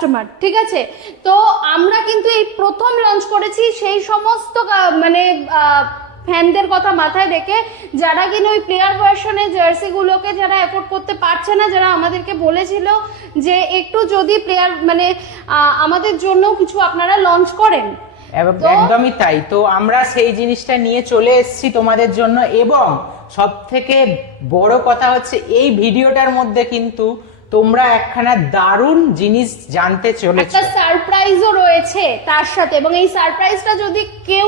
Customer, ঠিক আছে। তো আমরা কিন্তু এই প্রথম লঞ্চ করেছি, সেই সমস্ত মানে ফ্যানদের কথা মাথায় রেখে যারা কিনা ওই প্লেয়ার ভার্সনের জার্সিগুলোকে যারা অ্যাফোর্ড করতে পারছে না, যারা আমাদেরকে বলেছিল যে একটু যদি প্লেয়ার মানে আমাদের জন্য কিছু আপনারা লঞ্চ করেন। একদমই তাই। তো আমরা সেই জিনিসটা নিয়ে চলে এসেছি তোমাদের জন্য, এবং সব থেকে বড় কথা হচ্ছে এই ভিডিওটার মধ্যে কিন্তু তোমরা একখানা দারুণ জিনিস জানতে চলেছো, একটা সারপ্রাইজও রয়েছে তার সাথে, এবং এই সারপ্রাইজটা যদি কেউ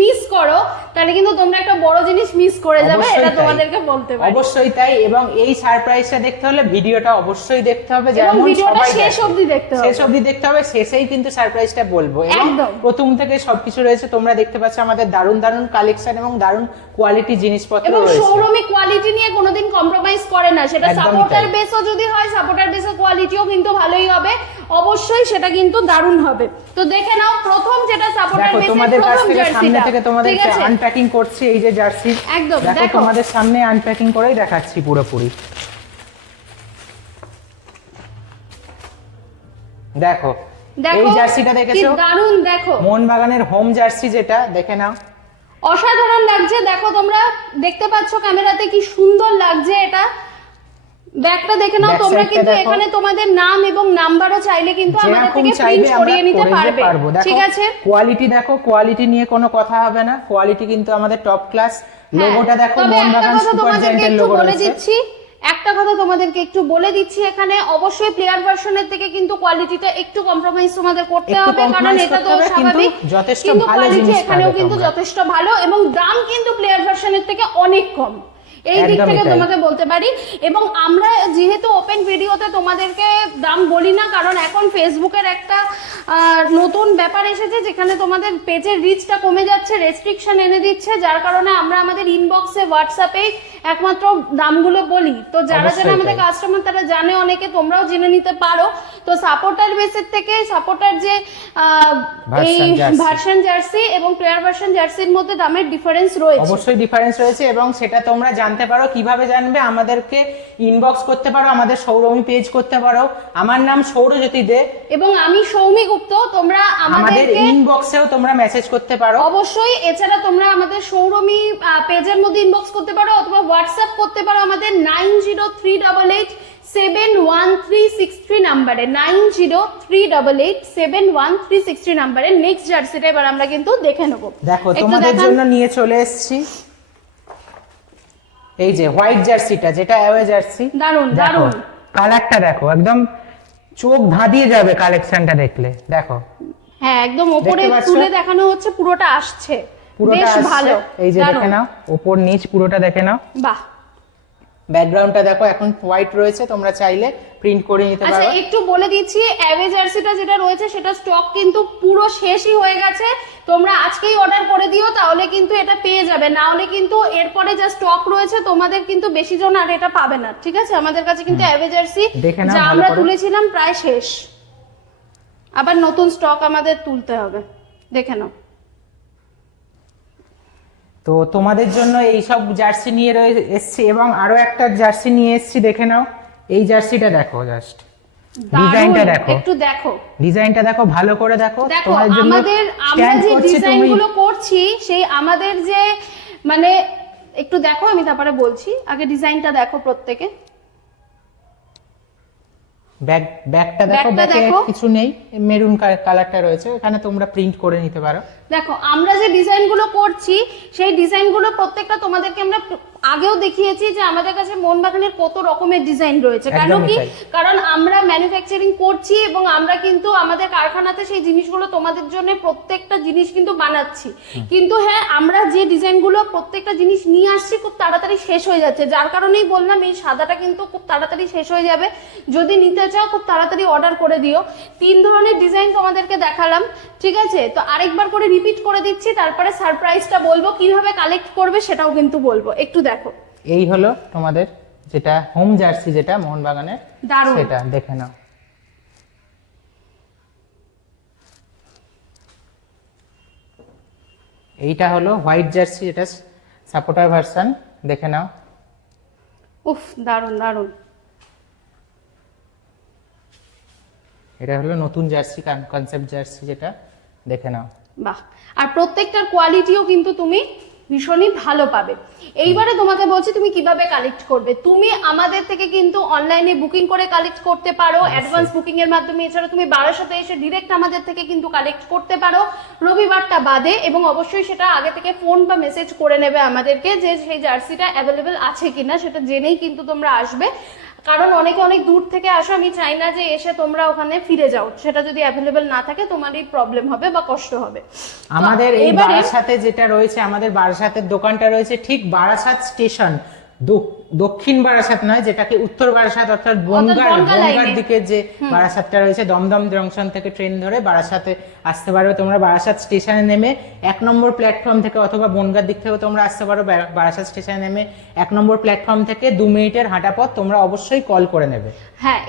মিস করো তাহলে কিন্তু তোমরা একটা বড় জিনিস মিস করে যাবে, এটা তোমাদেরকে বলতে পারি। অবশ্যই তাই, এবং এই সারপ্রাইজটা দেখতে হলে ভিডিওটা অবশ্যই দেখতে হবে, যেমন ভিডিওটা শেষ অবধি দেখতে হবে, শেষ অবধি দেখতে হবে, শেষেই কিন্তু সারপ্রাইজটা বলবো। এবং প্রথম থেকে সবকিছু রয়েছে, তোমরা দেখতে পাচ্ছ আমাদের দারুণ দারুণ কালেকশন এবং দারুণ কোয়ালিটি জিনিসপত্র রয়েছে, এবং শোরুমে কোয়ালিটি নিয়ে কোনোদিন কম্প্রোমাইজ করে না, সেটা সাপোর্টার বেসও যদি হয়, সাপোর্টার বেসের কোয়ালিটিও কিন্তু ভালোই হবে, অবশ্যই সেটা কিন্তু দারুণ হবে। তো দেখে নাও প্রথম যেটা সাপোর্টার বেসের তোমাদের কাছ প্রথম থেকে সামনে থেকে তোমাদের জার্সিটা, আনপ্যাকিং করছি এই যে জার্সি, একদম দেখো তোমাদের সামনে আনপ্যাকিং করেই দেখাচ্ছি পুরোপুরি। দেখো এই জার্সিটা দেখেছো, দারুণ, দেখো মোহনবাগানের হোম জার্সি, যেটা দেখে নাও, অসাধারণ লাগছে। দেখো তোমরা দেখতে পাচ্ছ ক্যামেরাতে কি সুন্দর লাগছে, এটা ব্যাগটা দেখে নাও তোমরা, কিন্তু এখানে তোমাদের নাম এবং নাম্বারও চাইলে কিন্তু আমাদের থেকে প্রিন্ট করিয়ে নিতে পারবে, ঠিক আছে। কোয়ালিটি দেখো, কোয়ালিটি নিয়ে কোনো কথা হবে না, কোয়ালিটি কিন্তু আমাদের টপ ক্লাস। লোগোটা দেখো, মোহনবাগান সুপার জায়ান্টের লোগো রয়েছে। একটা কথা তোমাদেরকে একটু বলে দিচ্ছি, এখানে অবশ্যই প্লেয়ার ভার্সনের থেকে কিন্তু কোয়ালিটিটা একটু কম্প্রোমাইজ তোমাদের করতে হবে, কারণ এটা তো স্বাভাবিক, কিন্তু কোয়ালিটি এখানেও কিন্তু যথেষ্ট ভালো, এবং দাম কিন্তু প্লেয়ার ভার্সনের থেকে অনেক কম, এই দিক থেকে তোমাকে বলতে পারি। এবং আমরা যেহেতু ওপেন ভিডিওতে তোমাদেরকে দাম বলি না, কারণ এখন ফেসবুকের একটা নতুন ব্যাপার এসেছে, যেখানে তোমাদের পেজের রিচটা কমে যাচ্ছে, রেস্ট্রিকশন এনে দিচ্ছে, যার কারণে আমরা আমাদের ইনবক্সে হোয়াটসঅ্যাপে একমাত্র দামগুলো বলি। তো যারা যারা আমাদের কাস্টমার তারা জানে, অনেকে তোমরাও জেনে নিতে পারো। তো সাপোর্টার বেসের থেকে সাপোর্টার যে এই ভার্সন জার্সি এবং প্লেয়ার ভার্সন জার্সির মধ্যে দামের ডিফারেন্স রয়েছে, অবশ্যই ডিফারেন্স রয়েছে, এবং সেটা তোমরা জানতে পারো কিভাবে জানবে, আমাদেরকে ইনবক্স করতে পারো, আমাদের সৌরভী পেজ করতে পারো। আমার নাম সৌরজ্যোতি দে এবং আমি সৌমি গুপ্ত। তোমরা আমাদের ইনবক্সেও তোমরা মেসেজ করতে পারো, অবশ্যই। এছাড়া তোমরা আমাদের সৌরভী পেজের মধ্যে ইনবক্স করতে পারো, অথবা হোয়াটসঅ্যাপ করতে পারো আমাদের 9038871363 নাম্বারে, 9038871363 নাম্বারে। নেক্সট জার্সিটা এবার আমরা কিন্তু দেখে নেব। দেখো তোমাদের জন্য নিয়ে চলে এসেছি এই যে হোয়াইট জার্সিটা, যেটা অ্যাওয়ে জার্সি। দারুণ দারুণ কালারটা দেখো, একদম চোখ ধাঁধিয়ে যাবে কালেকশনটা দেখলে। দেখো হ্যাঁ, একদম উপরে তুলে দেখানো হচ্ছে, পুরোটা আসছে, বেশ ভালো। এই যে দেখে নাও, উপর নিচ পুরোটা দেখে নাও, বাহ। ব্যাকগ্রাউন্ডটা দেখো এখন হোয়াইট রয়েছে, তোমরা চাইলে প্রিন্ট করে নিতে পারো। আচ্ছা, একটু বলে দিচ্ছি, অ্যাওয়ে জার্সিটা যেটা রয়েছে সেটা স্টক কিন্তু পুরো শেষই হয়ে গেছে। তোমরা আজকেই অর্ডার করে দিও, তাহলে কিন্তু এটা পেয়ে যাবে, না হলে কিন্তু এরপরে যা স্টক রয়েছে তোমাদের কিন্তু বেশি জন আর এটা পাবে না, ঠিক আছে। আমাদের কাছে কিন্তু অ্যাওয়ে জার্সি যা আমরা তুলেছিলাম প্রায় শেষ, আবার নতুন স্টক আমাদের তুলতে হবে, দেখে নাও। তো তোমাদের জন্য এই সব জার্সি নিয়ে এসেছি, এবং আরো একটা জার্সি নিয়ে এসেছি, দেখে নাও। এই জার্সিটা দেখো, জাস্ট ডিজাইনটা দেখো, একটু দেখো ডিজাইনটা দেখো, ভালো করে দেখো। তোমাদের জন্য আমরা যে ডিজাইনগুলো করছি, সেই আমাদের যে মানে একটু দেখো, আমি তারপরে বলছি, আগে ডিজাইনটা দেখো প্রত্যেকে। ব্যাকটা দেখো, ব্যাকে কিছু নেই, মেরুন কালারটা রয়েছে, এখানে তোমরা প্রিন্ট করে নিতে পারো। দেখো আমরা যে ডিজাইনগুলো করছি, সেই ডিজাইনগুলো প্রত্যেকটা তোমাদেরকে আমরা আগেও দেখিয়েছি যে আমাদের কাছে মোহনবাগানের কত রকমের ডিজাইন রয়েছে। কারণ আমরা ম্যানুফ্যাকচারিং করছি, এবং আমরা কিন্তু আমাদের কারখানাতে সেই জিনিসগুলো তোমাদের জন্য প্রত্যেকটা জিনিস কিন্তু বানাচ্ছি। কিন্তু হ্যাঁ, আমরা যে ডিজাইনগুলো প্রত্যেকটা জিনিস নিয়ে আসছি খুব তাড়াতাড়ি শেষ হয়ে যাচ্ছে, যার কারণেই বললাম এই সাদাটা কিন্তু খুব তাড়াতাড়ি শেষ হয়ে যাবে। যদি নিতে চাও খুব তাড়াতাড়ি অর্ডার করে দিও। 3 ধরনের ডিজাইন তোমাদেরকে দেখালাম, ঠিক আছে। তো আরেকবার করে রিপিট করে দিচ্ছি, তারপরে সারপ্রাইজটা বলবো, কিভাবে কালেক্ট করবে সেটাও কিন্তু বলবো। একটু দেখো, এই হলো তোমাদের যেটা হোম জার্সি, যেটা মোহনবাগানের, সেটা দেখে নাও। এইটা হলো হোয়াইট জার্সি, এটা সাপোর্টার ভার্সন, দেখে নাও। উফ, দারুণ দারুণ। এটা হলো নতুন জার্সি, কনসেপ্ট জার্সি, যেটা দেখে নাও। বাহ, আর প্রত্যেকটার কোয়ালিটিও কিন্তু তুমি ভীষণই ভালো পাবে। এইবারে তোমাকে বলছি তুমি কিভাবে কালেক্ট করবে। তুমি আমাদের থেকে কিন্তু অনলাইনে বুকিং করে কালেক্ট করতে পারো, অ্যাডভান্স বুকিং এর মাধ্যমে। এছাড়া তুমি বারাসাতে এসে ডিরেক্ট আমাদের থেকে কিন্তু কালেক্ট করতে পারো রবিবারটা বাদে, এবং অবশ্যই সেটা আগে থেকে ফোন বা মেসেজ করে নেবে আমাদেরকে যে সেই জার্সিটা অ্যাভেলেবেল আছে কিনা, সেটা জেনেই কিন্তু তোমরা আসবে। কারণ অনেকে অনেক দূর থেকে আসো, আমি চাই না যে এসে তোমরা ওখানে ফিরে যাও, সেটা যদি অ্যাভেলেবেল না থাকে তোমারই প্রবলেম হবে বা কষ্ট হবে। আমাদের এই বারাসাতে যেটা রয়েছে, আমাদের বারাসাতের দোকানটা রয়েছে ঠিক বারাসাত স্টেশন, দক্ষিণ বারাসাত নয়, যেটাকে উত্তর বারাসাত অর্থাৎ বনগাঁর দিকে যে বারাসাতটা রয়েছে, দমদম জংশন থেকে ট্রেন ধরে বারাসাতে আসতে পারবে তোমরা। বারাসাত স্টেশনে নেমে 1 নম্বর প্ল্যাটফর্ম থেকে, অথবা বনগাঁর দিক থেকে তোমরা আসতে পারো। বারাসাত স্টেশনে নেমে 1 নম্বর প্ল্যাটফর্ম থেকে 2 মিনিটের হাঁটা পথ, তোমরা অবশ্যই কল করে নেবে। হ্যাঁ।